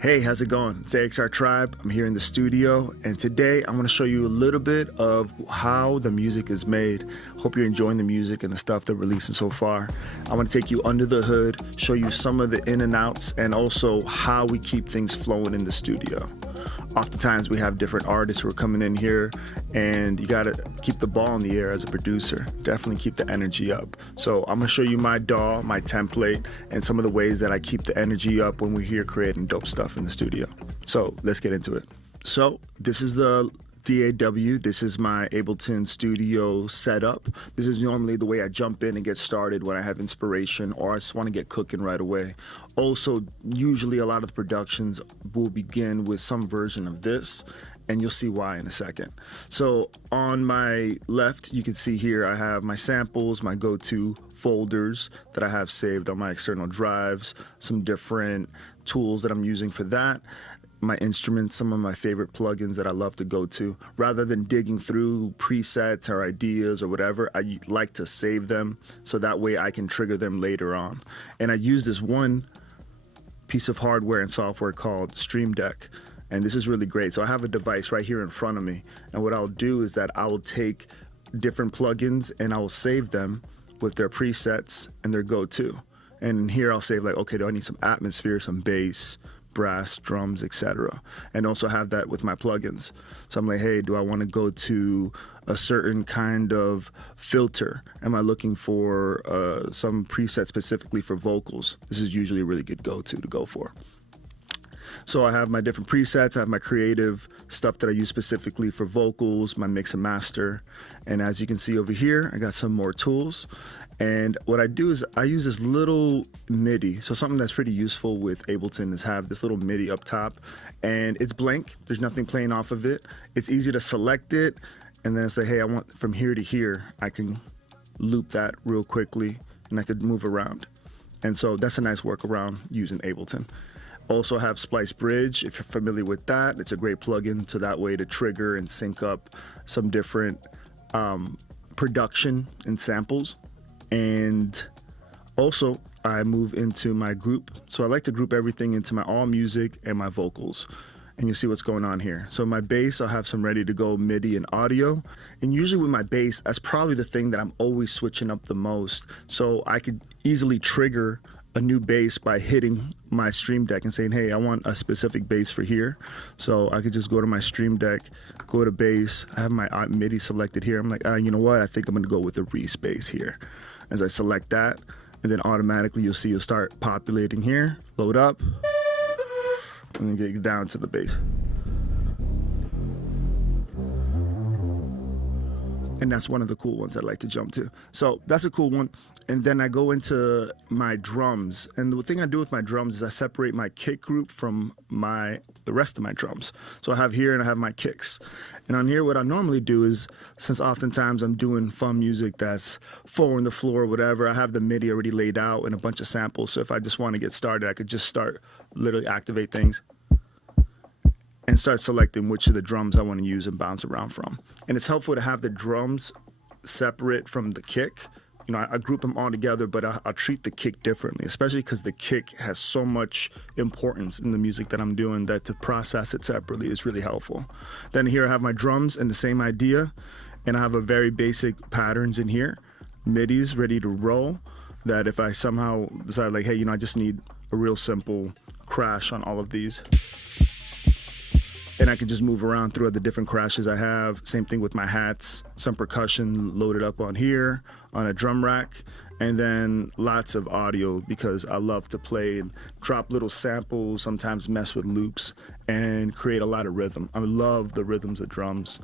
Hey, how's it going? It's AXR TRIBE. I'm here in the studio, and today I want to show you a little bit of how the music is made. Hope you're enjoying the music and the stuff they're releasing so far. I want to take you under the hood, show you some of the in and outs, and also how we keep things flowing in the studio. Oftentimes we have different artists who are coming in here, and you got to keep the ball in the air as a producer. Definitely keep the energy up. So I'm going to show you my DAW, my template, and some of the ways that I keep the energy up when we're here creating dope stuff in the studio. So let's get into it. So this is the DAW. This is my Ableton studio setup. This is normally the way I jump in and get started when I have inspiration or I just want to get cooking right away. Also, usually a lot of the productions will begin with some version of this, and you'll see why in a second. So on my left, you can see here I have my samples, my go-to folders that I have saved on my external drives, some different tools that I'm using for that, my instruments, some of my favorite plugins that I love to go to. Rather than digging through presets or ideas or whatever, I like to save them so that way I can trigger them later on. And I use this one piece of hardware and software called Stream Deck. And this is really great. So I have a device right here in front of me. And what I'll do is that I will take different plugins and I will save them with their presets and their go-to. And here I'll save like, okay, do I need some atmosphere, some bass, brass, drums, etc. And also have that with my plugins. So I'm like, hey, do I want to go to a certain kind of filter? Am I looking for some preset specifically for vocals? This is usually a really good go-to to go for. So I have my different presets, I have my creative stuff that I use specifically for vocals, my mix and master. And as you can see over here, I got some more tools. And what I do is I use this little MIDI. So something that's pretty useful with Ableton is have this little MIDI up top, and it's blank. There's nothing playing off of it. It's easy to select it and then say, hey, I want from here to here. I can loop that real quickly and I could move around. And so that's a nice workaround using Ableton. Also have Splice Bridge, if you're familiar with that. It's a great plugin to that way to trigger and sync up some different production and samples. And also I move into my group. So I like to group everything into my all music and my vocals. And you'll see what's going on here. So my bass, I'll have some ready to go MIDI and audio. And usually with my bass, that's probably the thing that I'm always switching up the most. So I could easily trigger a new bass by hitting my Stream Deck and saying, hey, I want a specific bass for here. So I could just go to my Stream Deck, go to bass. I have my MIDI selected here. I'm like, you know what? I think I'm gonna go with a Reese bass here. As I select that, and then automatically you'll see it'll start populating here, load up, and then get down to the bass. And that's one of the cool ones I like to jump to. So that's a cool one. And then I go into my drums. And the thing I do with my drums is I separate my kick group from the rest of my drums. So I have here and I have my kicks. And on here, what I normally do is, since oftentimes I'm doing fun music that's 4 on the floor or whatever, I have the MIDI already laid out and a bunch of samples. So if I just want to get started, I could just start, literally activate things and start selecting which of the drums I want to use and bounce around from. And it's helpful to have the drums separate from the kick. You know, I group them all together, but I'll treat the kick differently, especially because the kick has so much importance in the music that I'm doing that to process it separately is really helpful. Then here I have my drums and the same idea, and I have a very basic patterns in here, MIDIs ready to roll, that if I somehow decide like, hey, you know, I just need a real simple crash on all of these, and I can just move around through the different crashes I have. Same thing with my hats, some percussion loaded up on here, on a drum rack, and then lots of audio because I love to play and drop little samples, sometimes mess with loops, and create a lot of rhythm. I love the rhythms of drums.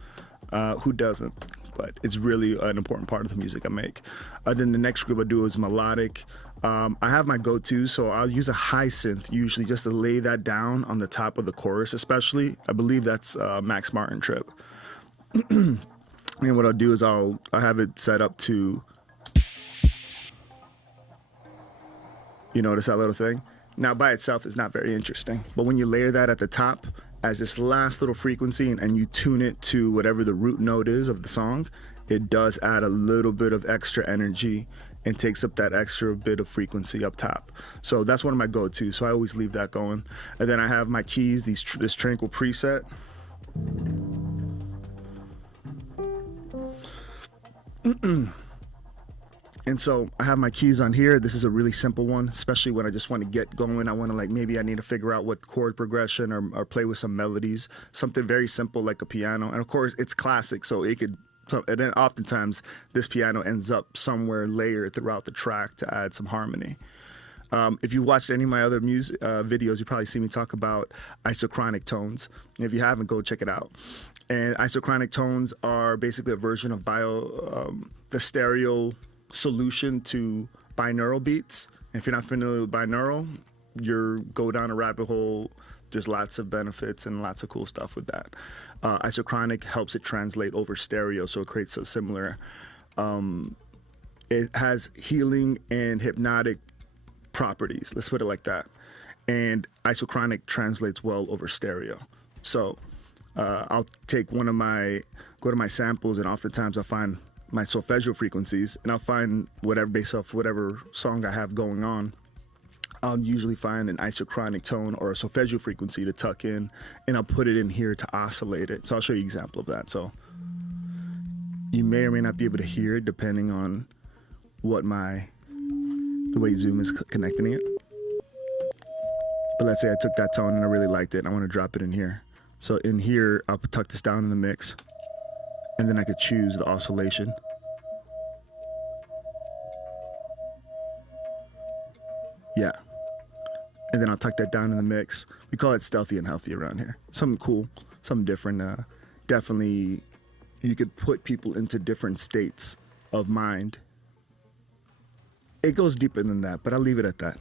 Who doesn't? But it's really an important part of the music I make. Then the next group I do is melodic. I have my go-to, so I'll use a high synth usually just to lay that down on the top of the chorus especially. I believe that's Max Martin trip. And what I'll do is I have it set up to, you notice that little thing? Now by itself is not very interesting, but when you layer that at the top as this last little frequency and you tune it to whatever the root note is of the song, it does add a little bit of extra energy and takes up that extra bit of frequency up top. So that's one of my go-tos. So I always leave that going. And then I have my keys, this Tranquil preset. And so I have my keys on here. This is a really simple one, especially when I just want to get going. I want to, like, maybe I need to figure out what chord progression or play with some melodies, something very simple like a piano. And of course it's classic, so it could, and then oftentimes this piano ends up somewhere layered throughout the track to add some harmony. If you watched any of my other music videos, you probably see me talk about isochronic tones. And if you haven't, go check it out. And isochronic tones are basically a version of the stereo solution to binaural beats. And if you're not familiar with binaural, you go down a rabbit hole. There's lots of benefits and lots of cool stuff with that. Isochronic helps it translate over stereo, so it creates a similar. It has healing and hypnotic properties, let's put it like that. And isochronic translates well over stereo. So I'll take go to my samples, and oftentimes I'll find my solfeggio frequencies, and I'll find whatever, based off whatever song I have going on, I'll usually find an isochronic tone or a solfeggio frequency to tuck in, and I'll put it in here to oscillate it. So I'll show you an example of that. So you may or may not be able to hear it depending on what the way Zoom is connecting it. But let's say I took that tone and I really liked it and I want to drop it in here. So in here, I'll tuck this down in the mix, and then I could choose the oscillation. Yeah. And then I'll tuck that down in the mix. We call it stealthy and healthy around here. Something cool, something different. Definitely, you could put people into different states of mind. It goes deeper than that, but I'll leave it at that.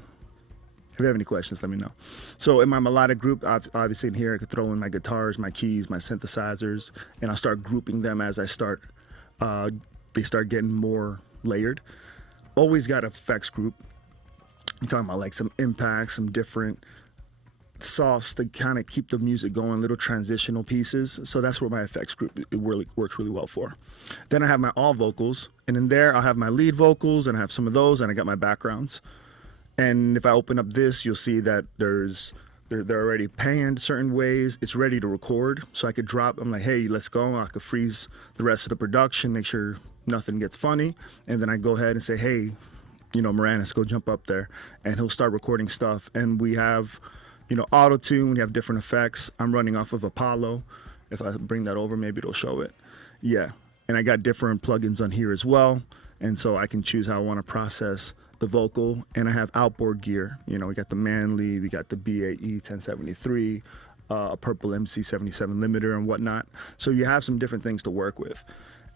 If you have any questions, let me know. So in my melodic group, obviously in here, I could throw in my guitars, my keys, my synthesizers, and I'll start grouping them as I start. They start getting more layered. Always got effects group. I'm talking about like some impact, some different sauce to kind of keep the music going, little transitional pieces. So that's where my effects group, it really works really well for. Then I have my all vocals, and in there I'll have my lead vocals, and I have some of those, and I got my backgrounds. And if I open up this, you'll see that they're already panned certain ways. It's ready to record. So I could drop, I'm like, hey, let's go. I could freeze the rest of the production, make sure nothing gets funny. And then I go ahead and say, hey, Moranis, go jump up there. And he'll start recording stuff. And we have, auto-tune, we have different effects. I'm running off of Apollo. If I bring that over, maybe it'll show it. Yeah. And I got different plugins on here as well. And so I can choose how I want to process the vocal. And I have outboard gear. We got the Manley, we got the BAE 1073, a Purple MC77 limiter and whatnot. So you have some different things to work with.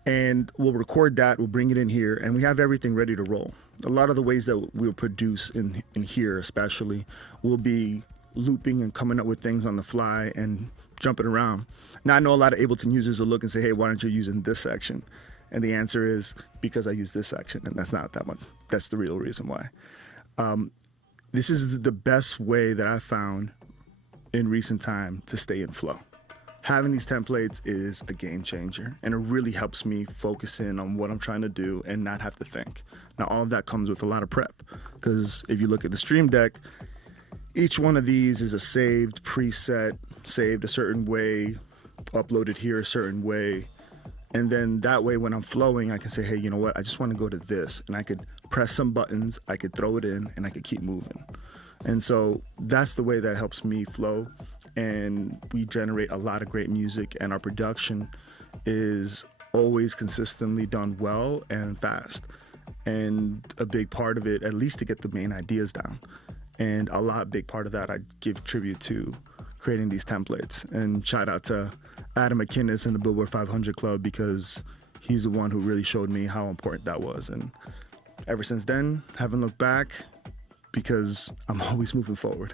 And we'll record that, we'll bring it in here, and we have everything ready to roll. A lot of the ways that we'll produce in here especially, will be looping and coming up with things on the fly and jumping around. Now I know a lot of Ableton users will look and say, hey, why aren't you using this section? And the answer is because I use this section, and that's not that much. That's the real reason why. This is the best way that I found in recent time to stay in flow. Having these templates is a game changer, and it really helps me focus in on what I'm trying to do and not have to think. Now, all of that comes with a lot of prep, because if you look at the Stream Deck, each one of these is a saved preset, saved a certain way, uploaded here a certain way. And then that way, when I'm flowing, I can say, hey, you know what? I just want to go to this. And I could press some buttons, I could throw it in, and I could keep moving. And so that's the way that helps me flow. And we generate a lot of great music, and our production is always consistently done well and fast. And a big part of it, at least to get the main ideas down. And big part of that, I give tribute to creating these templates. And shout out to Adam McInnes in the Billboard 500 Club, because he's the one who really showed me how important that was. And ever since then, haven't looked back, because I'm always moving forward.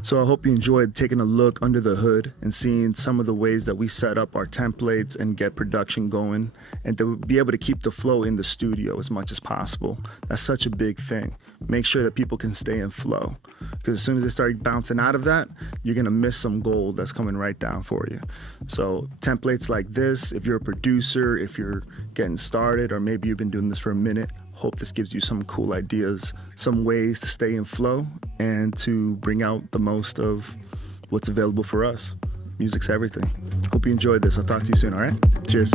So I hope you enjoyed taking a look under the hood and seeing some of the ways that we set up our templates and get production going, and to be able to keep the flow in the studio as much as possible. That's such a big thing. Make sure that people can stay in flow, because as soon as they start bouncing out of that, you're gonna miss some gold that's coming right down for you. So templates like this, if you're a producer, if you're getting started, or maybe you've been doing this for a minute, hope this gives you some cool ideas, some ways to stay in flow and to bring out the most of what's available for us. Music's everything. Hope you enjoyed this. I'll talk to you soon, all right? Cheers.